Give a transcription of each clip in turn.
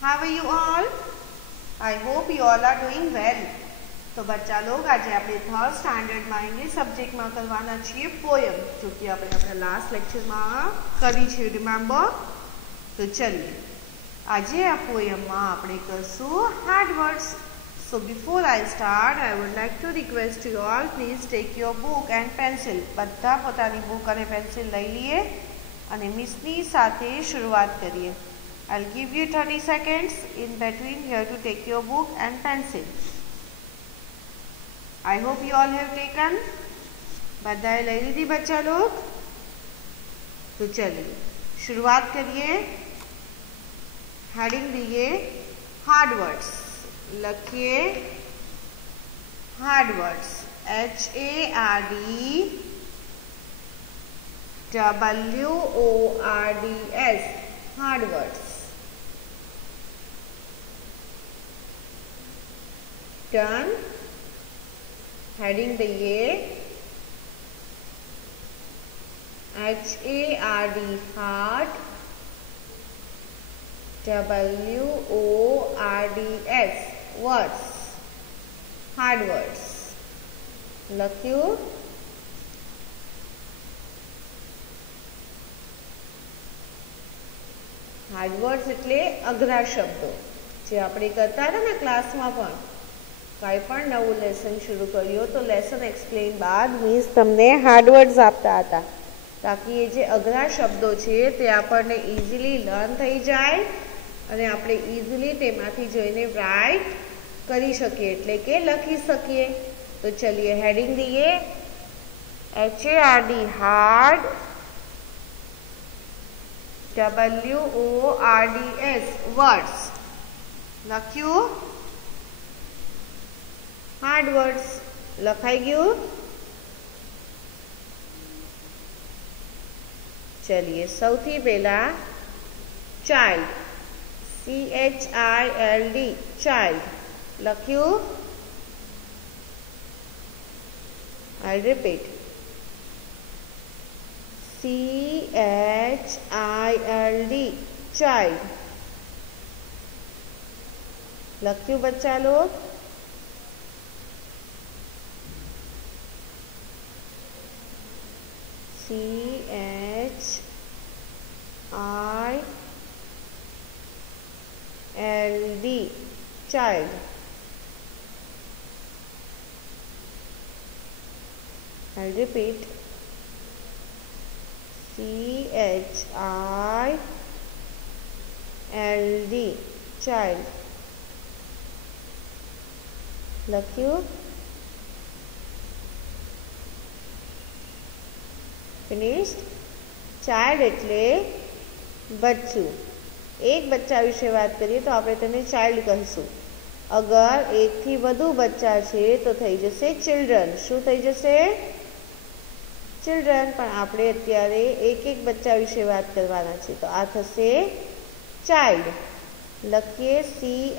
How are you all? I hope you all are doing well. तो बच्चा लोग आज આપણે થર્ડ સ્ટાન્ડર્ડમાં ઇંગ્લિશ સબ્જેક્ટમાં કરવાના છીએ પોયમ, जो कि આપણે આપણા લાસ્ટ લેક્ચરમાં કરી છે, રિમેમ્બર? તો ચલીએ આજે આ પોયમમાં આપણે કરશું hard words. So before I start, I would like to request you all, please take your book and pencil. બધા પોતાની બુક અને પેન્સિલ લઈ લઈએ અને મિસની સાથે શરૂઆત કરીએ. I'll give you 30 seconds in between here to take your book and pencil. I hope you all have taken. बधाई ले लीधी बच्चा लोग. तो चलिए शुरुआत करिए. हेडिंग दिए हार्ड वर्ड्स. लखिए hard words. HARDWORDS hard words. Done. Heading दिए HARD hard WORDS words hard words. लख्यू. हार्ड वर्ड्स एटले अघरा शब्दों जे आपणे करता हता ने क्लासमां पण काई पण नवुं लेसन शुरू कर्यो तो लेसन एक्सप्लेन बाद मीन्स तमने हार्ड वर्ड्स आपता हता ताकि ये जे अघरा शब्दों छे ते आपणे इजीली लर्न थई जाय अने आपणे इजीली तेमांथी जोईने राइट करी शकीए एटले के लखी शकीए. तो चलिए हेडिंग दीए HARD हार्ड WORDS वर्ड्स. लख्यू हार्ड वर्ड्स. लखाई गयु. चलिए सौथी पहला चाइल्ड CHILD चाइल्ड. लख्यू. I'll repeat CHILD child. लख्यू बच्चा लोग. CHILD child. I'll repeat CHILD child. लख्यू. फिनिश्ड. चाइल्ड एटले बच्चू. एक बच्चा विषे बात करिए तो आपणे तेने चाइल्ड कहीशुं. अगर एक थी वधु बच्चा छे तो थई जशे चिल्ड्रन. शुं थई जशे? चिल्ड्रन. पण आपणे अत्यारे एक एक बच्चा विषे बात करवाना छे तो आ थशे चाइल्ड. लखीए CHILD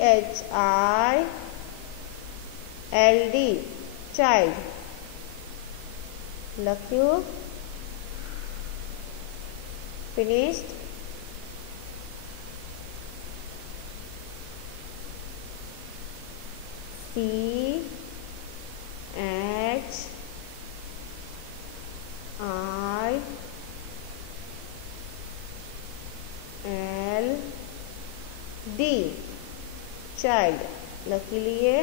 चाइल्ड. लख्यू. फिनिश्ड. CHILD child. लखी लिए.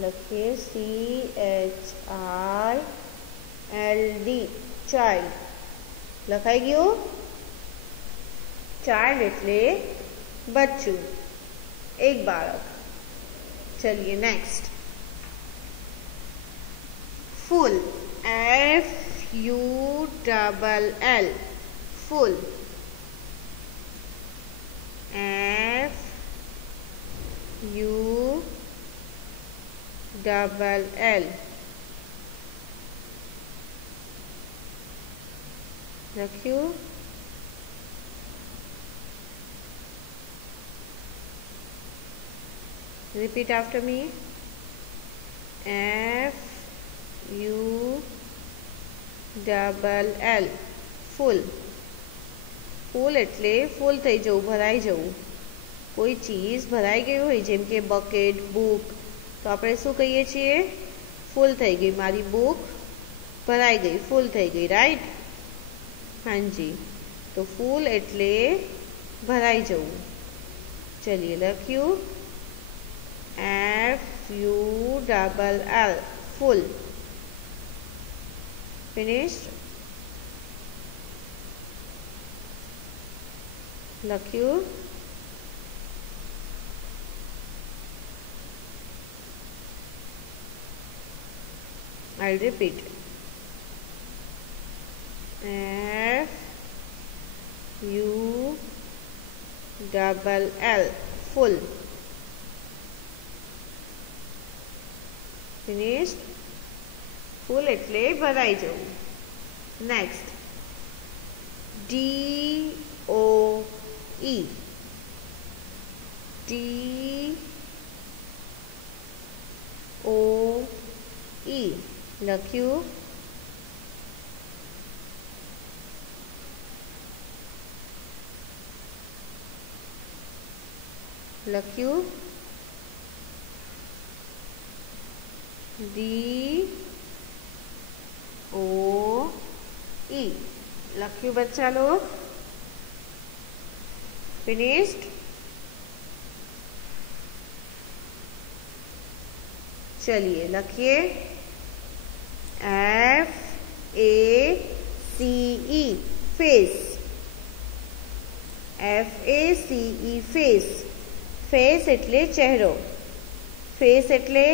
लखिए CHILD चाइल्ड. लखाई गयु. चाइल्ड एटले बच्चू, एक बाळक. चलिए next. Full FULL full. FULL. लख्यू. Repeat after me. FULL. Double L full. Full એટલે ફૂલ થઈ જવું, ભરાઈ જવું. કોઈ ચીજ ભરાઈ ગઈ હોય જેમ કે બકેટ, બુક, તો આપણે શું કહીએ છીએ? ફૂલ થઈ ગઈ. મારી બુક ભરાઈ ગઈ, ફૂલ થઈ ગઈ, રાઈટ? હાજી. તો ફૂલ એટલે ભરાઈ જવું. ચલિए લખ્યું FULL ફૂલ. ફિનિશ્ડ. લખ્યું I'll repeat. FULL full. Finished. Full એટલે ભરાઈ જવું. Next. DOE. DOE લખ્યું DOE લખ્યું બચ્ચા લોગ. ફિનિશ્ડ. चलिए लखिए FACE face. FACE face. Face એટલે ચહેરો. फेस એટલે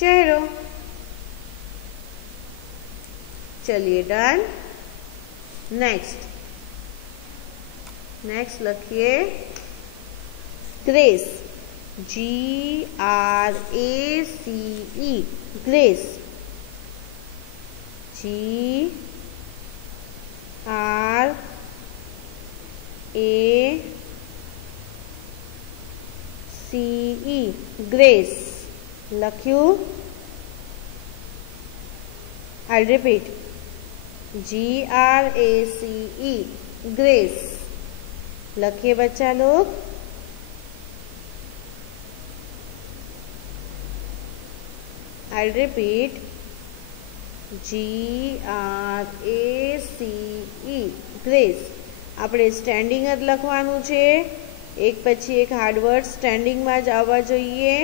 ચહેરો. चलिए डन. नेक्स्ट लखिए grace. GRACE grace. GRACE grace लख्યું. I'll repeat. GRACE ग्रेस लखिए बच्चा लोग. I'll repeat. GRACE grace. આપણે સ્ટેન્ડિંગ જ લખવાનું છે. એક પછી એક હાર્ડ વર્ડ સ્ટેન્ડિંગમાં જ આવવા જોઈએ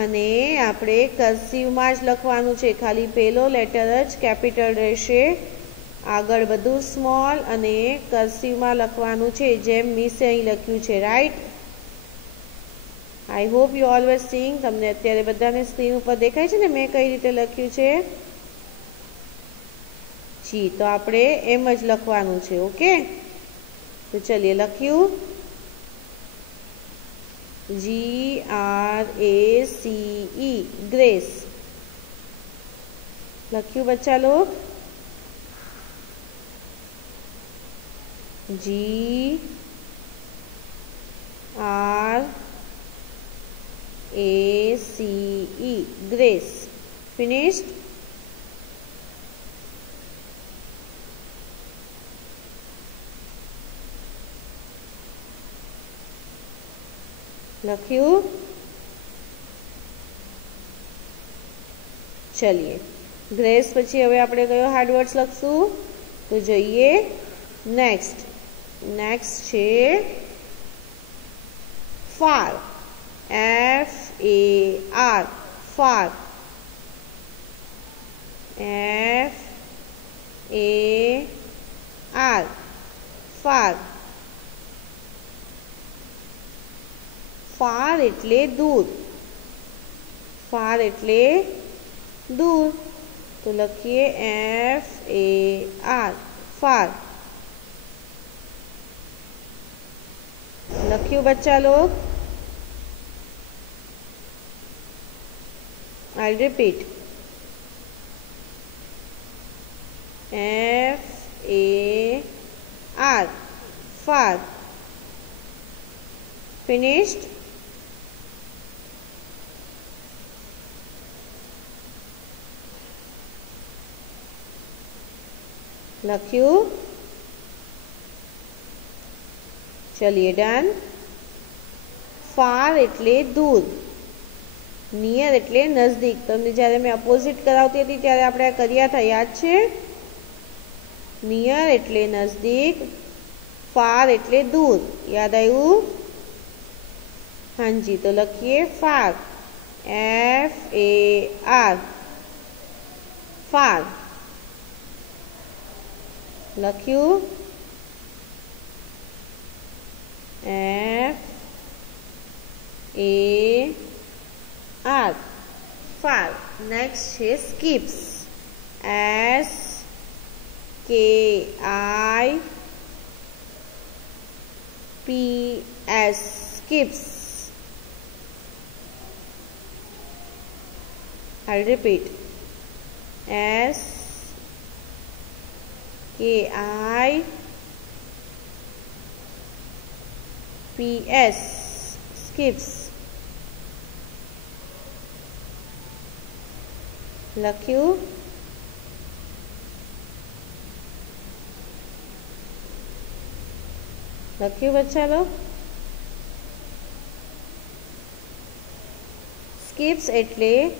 અને આપણે કર્સિવમાં જ લખવાનું છે. ખાલી પહેલો લેટર જ કેપિટલ રહેશે, આગળ બધું સ્મોલ અને કર્સિવમાં લખવાનું છે જેમ મિસે અહીં લખ્યું છે, right? I hope you all were seeing. તમને અત્યારે બધાને સ્ક્રીન ઉપર દેખાય છે ને મેં કઈ રીતે લખ્યું છે? જી, તો આપણે એમ જ લખવાનું છે. ઓકે, તો ચલીએ લખ્યું GRACE ग्रेस लख्યું बच्चा लोग. GRACE grace. फिनिश्ड. લખ્યું. ચલીએ ગ્રેસ પછી હવે આપણે કયો હાર્ડ વર્ડ્સ લખશું તો જોઈએ. નેક્સ્ટ છે far. FAR far. FAR far. Far એટલે દૂર. ફાર એટલે દૂર. તો લખીએ FAR ફાર. લખ્યું બચ્ચા લોગ? I'll repeat. FAR far. Finished. લખ્યું? ચલિए ડન. ફાર એટલે દૂર, નિયર એટલે નજદીક. તમને જ્યારે મેં અપોઝિટ કરાવતી હતી ત્યારે આપણે આ કર્યા હતા, યાદ છે? નિયર એટલે નજદીક, ફાર એટલે દૂર. યાદ આવ્યું? हाँ जी, तो लखिए फार, FAR, फार. लख्यू FAR, फार. नेक्स्ट है skips, SKIPS, skips. I'll repeat. SKIPS, skips. લખ્યું? લખ્યું બચ્ચા લોગ? સ્કીપ્સ એટલે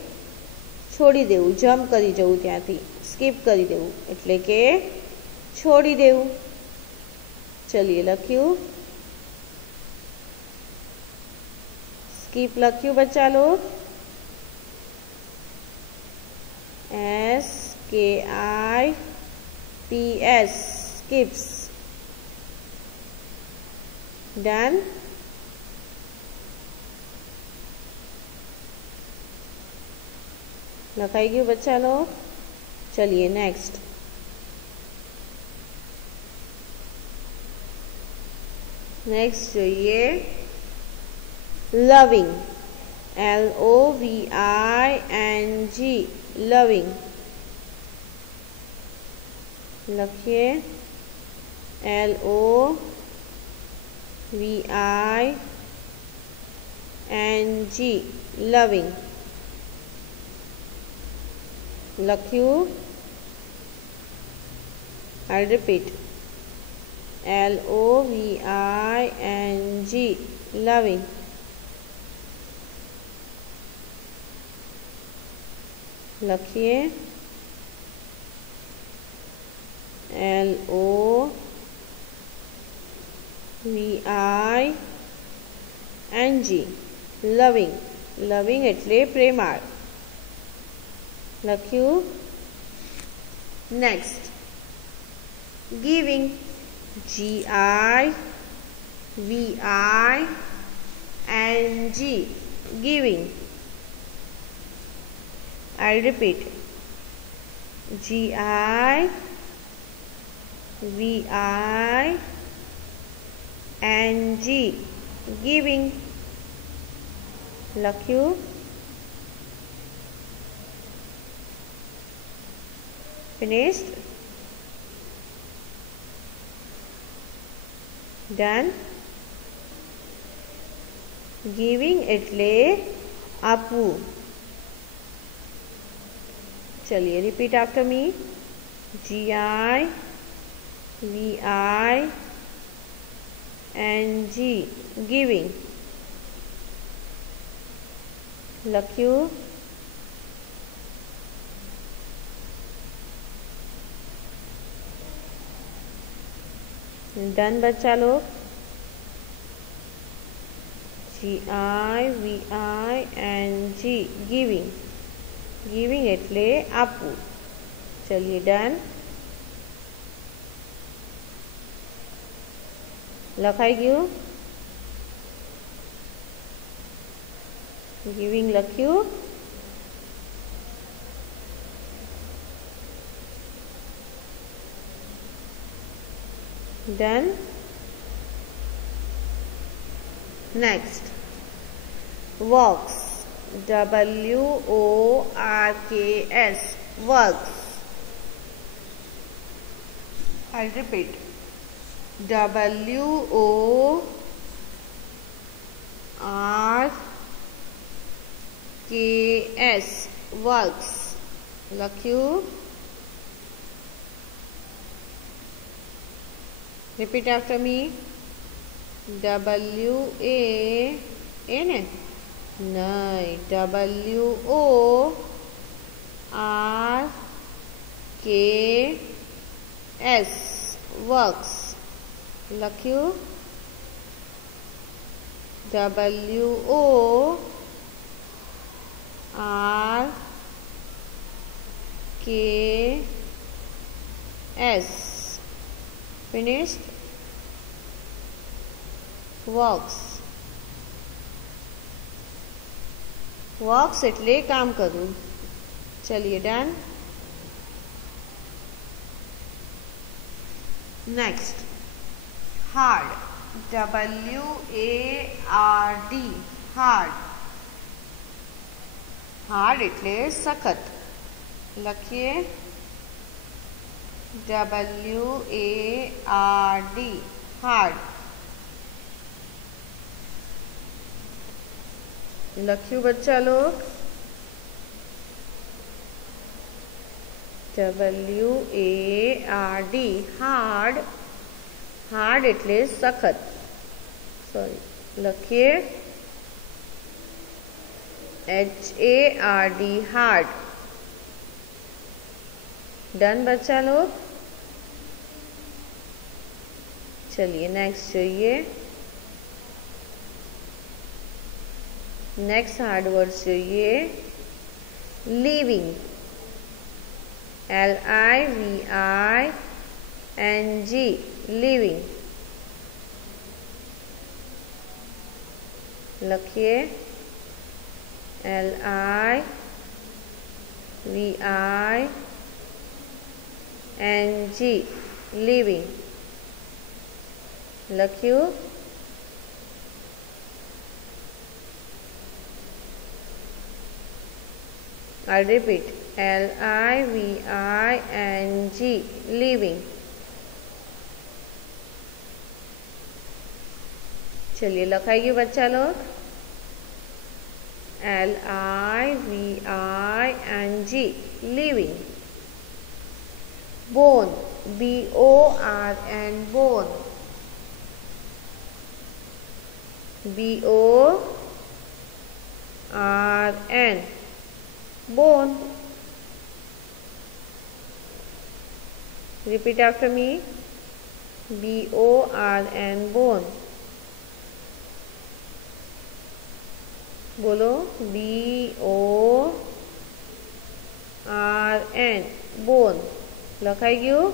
છોડી દેવું, જમ્પ કરી જવું, ત્યાંથી સ્કીપ કરી દેવું એટલે કે છોડી દેવું. ચલિए લખ્યું? સ્કીપ લખ્યું બચ્ચા લોગ? SKIPS, સ્કીપ્સ. ડન. લખાઈ ગયું બચ્ચા લોગ? ચલિए नेक्स्ट. नेक्स्ट જોઈએ લવિંગ, LOVING, લવિંગ. લખીએ LOVING, લવિંગ. લખ્યું? I'll repeat. LOVING, loving. લખીએ LOVING, loving. loving એટલે પ્રેમાળ. લખ્યું? Next giving, GIVING, giving. I'll repeat. GIVING, giving. લખ્યું? Finished? Done? Giving એટલે આપવું. चलिए repeat after me. GIVING, giving. લખ્યું? डन बच्चा लोग? GIVING, giving. गिविंग એટલે આપવું. चलिए डन. લખાઈ ગયું? गिविंग લખ્યું? Done. Next, works, WORKS, works. I'll repeat. WORKS, works. લખ્યું? Repeat after me. WA ए ने नहीं, WORKS works. લખ્યું. WORKS finished. works वर्क्स એટલે કામ કરવું. ચલિए done. Next hard. WARD hard. Hard એટલે સખત. લખીએ WARD हार्ड. लख्यू बच्चा लोग. WARD hard. हार्ड એટલે સખત. सॉरी लखिए HARD हार्ड. डन बच्चा लोग. चलिए नेक्स्ट જોઈએ. नेक्स्ट हार्ड वर्ड चाहिए. लिविंग. LIVING living. लखिए LIVING लिविंग. लख्यू. I repeat LIVING living. चलिए लखाइए बच्चा लोग. LIVING living. bone. BORN bone. BORN bone. Repeat after me. BORN bone. बोलो BORN bone. लखाई गयो.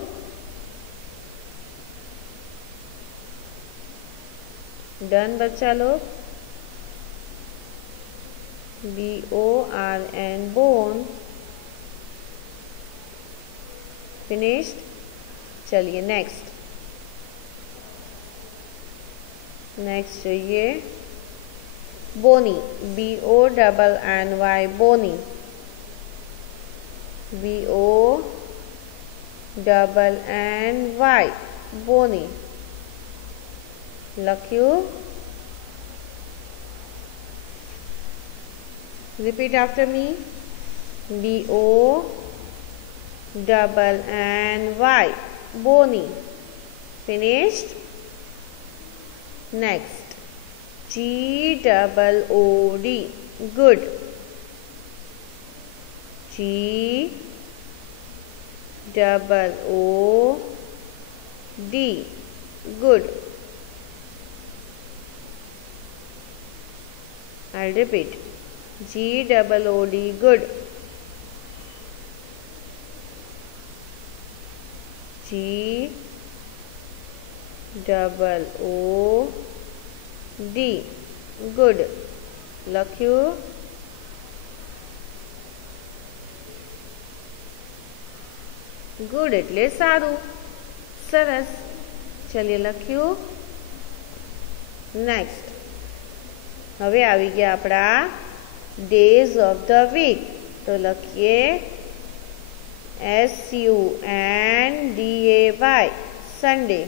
डन बच्चा लोग. BORN bone finished. चलिए नेक्स्ट. नेक्स्ट चाहिए बोनी. BONNY बोनी. BONNY बोनी. लख्यू. Repeat after me. BONNY bony. Finished. Next. GOOD good. GOOD good. I'll repeat. GOOD good. GOOD good. લખ્યું. ગુડ એટલે સારું, સરસ. ચલિए લખ્યું. નેક્સ્ટ. હવે આવી ગયા આપણા ડેઝ ઓફ ધ વીક. તો લખીએ SUNDAY સન્ડે.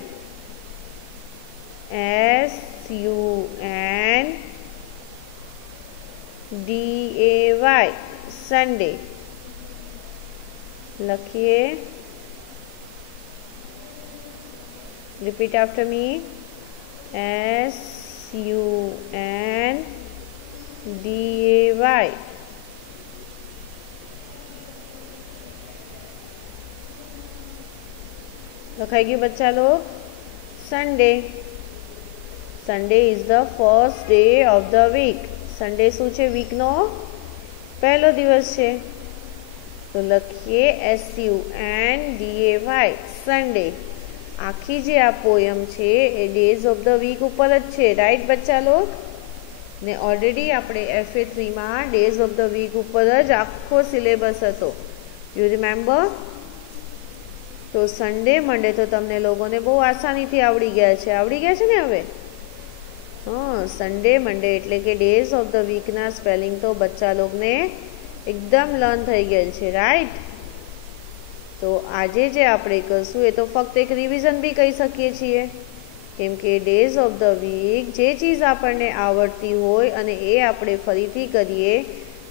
SUNDAY Sunday. લખીએ Repeat after me. SUNDAY. લખાઈ ગયું બચ્ચા લોગ? Sunday. Sunday is the first day of the week. Sunday શું છે? વીકનો પહેલો દિવસ છે. તો લખીએ SUNDAY સન્ડે. આખી જે આ પોયમ છે એ ડેઝ ઓફ ધ વીક ઉપર જ છે, રાઈટ બચ્ચા લોગ? ને ઓલરેડી આપણે FA3માં ડેઝ ઓફ ધ વીક ઉપર જ આખો સિલેબસ હતો. You remember? તો સન્ડે મંડે તો તમને લોકોને બહુ આસાનીથી આવડી ગયા છે. આવડી ગયા છે ને હવે? હા, સન્ડે મંડે એટલે કે ડેઝ ઓફ ધ વીકના સ્પેલિંગ તો બચ્ચા લોકોને એકદમ લર્ન થઈ ગયેલ છે, રાઈટ? તો આજે જે આપણે કરશું એ તો ફક્ત એક રિવિઝન બી કહી શકીએ છીએ, કેમ કે ડેઝ ઓફ ધ વીક જે ચીજ આપણને આવડતી હોય અને એ આપણે ફરીથી કરીએ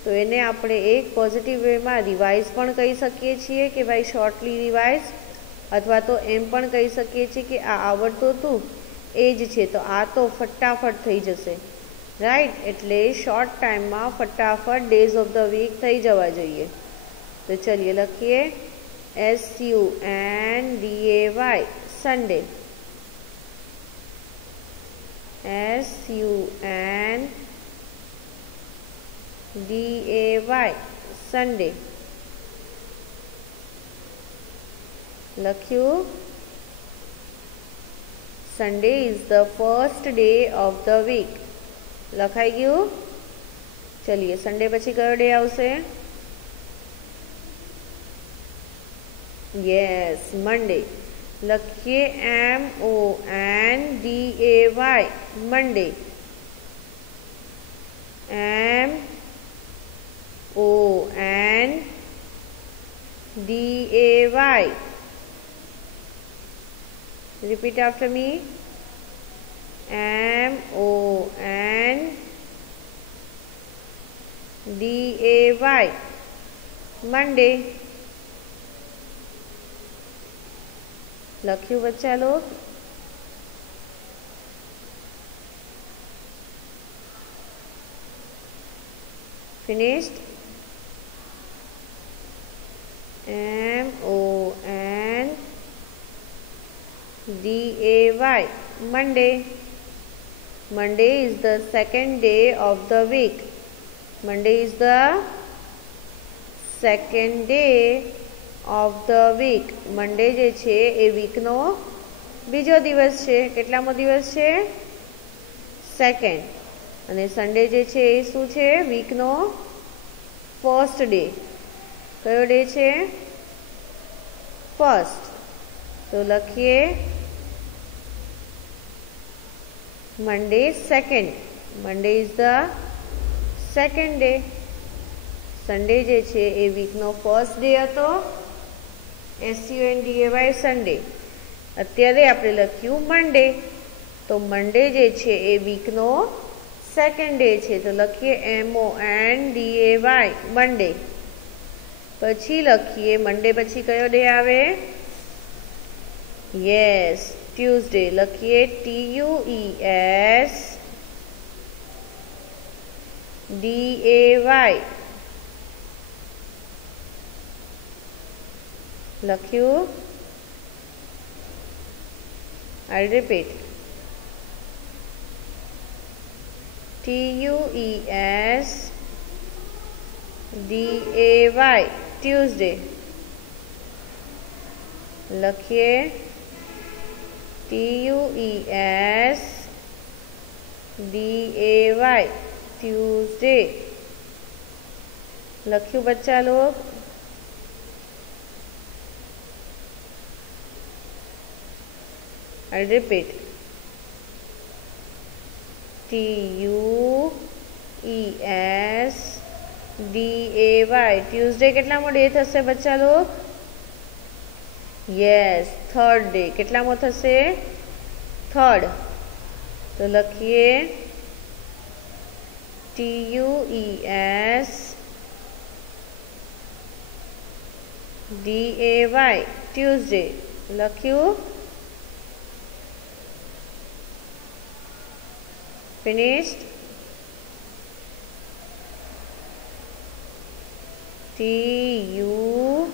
તો એને આપણે એક પોઝિટિવ વેમાં રિવાઇઝ પણ કહી શકીએ છીએ કે ભાઈ શોર્ટલી રિવાઇઝ, અથવા તો એમ પણ કહી શકીએ છીએ કે આ આવડતું હતું એ જ છે તો આ તો ફટાફટ થઈ જશે, રાઈટ? એટલે શોર્ટ ટાઈમમાં ફટાફટ ડેઝ ઓફ ધ વીક થઈ જવા જોઈએ. તો ચલીએ લખીએ SUNDAY સન્ડે. SUNDAY Sunday. લખ્યું? Sunday is the first day of the week. લખાઈ ગયું? ચલીએ સન્ડે પછી કયો ડે આવશે? Yes, Monday. લખીએ MONDAY મંડે. MONDAY. Repeat after me. MONDAY મંડે. લખ્યું બચ્ચા log? finished? MONDAY Monday. Monday is the second day of the week. Monday is the second day of the week. Monday જે છે એ વીકનો બીજો દિવસ છે. કેટલામો દિવસ છે? સેકન્ડ. અને સન્ડે જે છે એ શું છે? વીકનો ફર્સ્ટ ડે. કયો ડે છે? ફર્સ્ટ. તો લખીએ Monday second. Monday is the second day. Sunday જે છે એ વીકનો ફર્સ્ટ ડે હતો. SUNDAY Sunday. અત્યારે આપણે લખ્યું મંડે. તો મંડે જે છે એ વીકનો સેકન્ડ ડે છે. તો લખીએ MONDAY મંડે. પછી લખીએ મંડે પછી કયો ડે આવે? Yes, Tuesday. લખીએ TUESDAY. લખ્યું? I'll repeat. TUESDAY Tuesday. લખીએ TUESDAY Tuesday. લખ્યું બચ્ચા લોગ? I'll repeat. TUESDAY ટ્યુઝડે કેટલામો ડે થશે બચ્ચા લોગ? Yes, third day. કેટલામો થશે? થર્ડ. તો લખીએ TUESDAY ટ્યુઝડે. લખ્યું? finished, TUESDAY,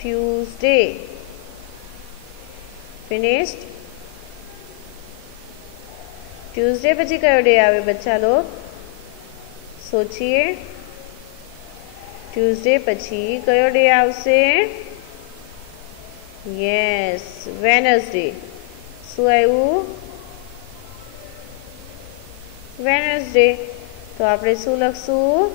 Tuesday, finished. Tuesday પછી કયો ડે આવે બચ્ચા લોગ? સોચીએ, ટ્યુઝડે પછી કયો ડે આવશે? Yes, Wednesday. શું આવ્યું? વેનસડે. તો આપણે શું લખશું?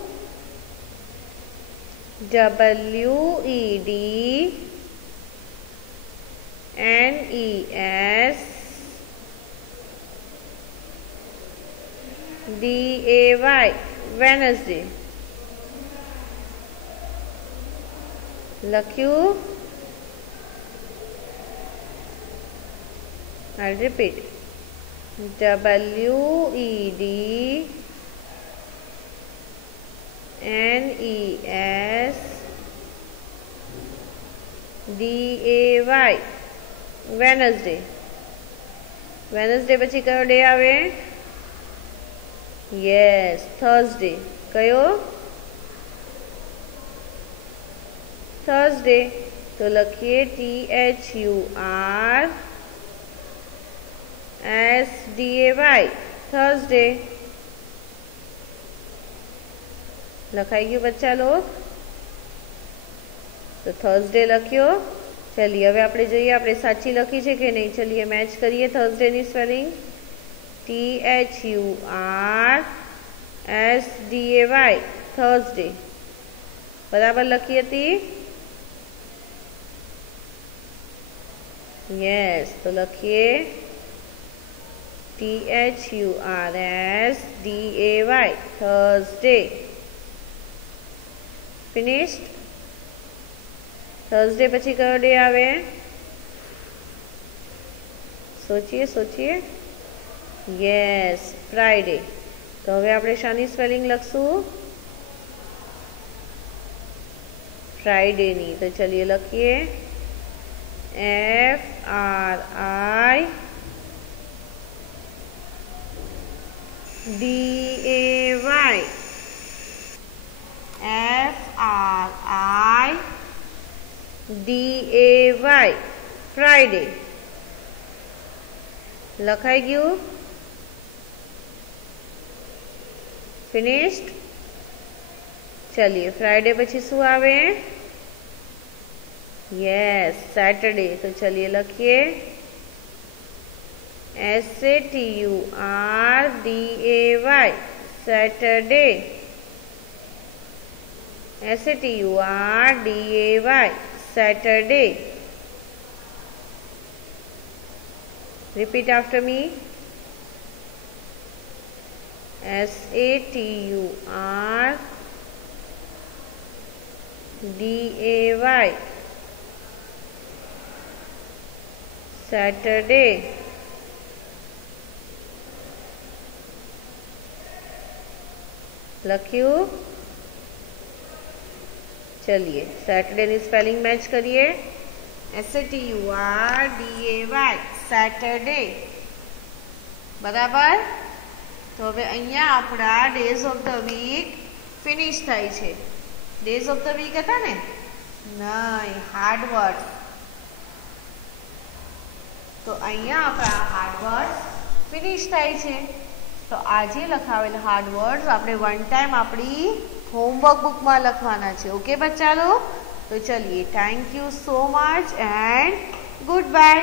WEDNESDAY, Wednesday. લખ્યું? I'll repeat. WEDNESDAY, Wednesday. Wednesday પછી કયો ડે આવે? Yes, Thursday. કયો? થર્સડે. તો લખીએ THURSDAY, થર્સડે. લખાઈ ગયું બચ્ચા લોગ? તો થર્સડે લખ્યો. ચलिए હવે આપણે જોઈએ આપણે સાચી લખી છે કે નહીં. ચलिए મેચ કરીએ થર્સડેની સ્પેલિંગ. THURSDAY, Thursday. બરાબર લખી હતી? યસ. તો લખીએ THURSDAY, થર્સડે. ફિનિશ્ડ. થર્સડે પછી કયો ડે આવે? સોચીએ. Yes, Friday. તો હવે આપણે શાની સ્પેલિંગ લખશું? ફ્રાઈડેની. તો ચલીએ લખીએ FRIDAY, FRIDAY, ફ્રાઈડે. લખાઈ ગયું? ફિનિશ્ડ. ચलिए ફ્રાઈડે પછી શું આવે? Yes, Saturday. તો ચलिए લખીએ SATURDAY, Saturday. SATURDAY, Saturday. Repeat after me. SATURDAY, Saturday. લખ્યું? चलिए सैटरडे ની સ્પેલિંગ મેચ કરીએ. SATURDAY, Saturday. બરાબર. તો હવે અહીંયા આપણા days of the week finish થાય છે. ડેઝ ઓફ ધ વીક હતા ને? નહીં, હાર્ડ વર્ડ. તો અહીંયા આપણા હાર્ડ વર્ડ ફિનિશ થાય છે. તો આજે લખાવેલ હાર્ડ વર્ડ્સ આપણે વન ટાઈમ આપણી होमवर्क बुक में लखवाना है. ओके बच्चा लोग? तो चलिए, thank you so much and good bye.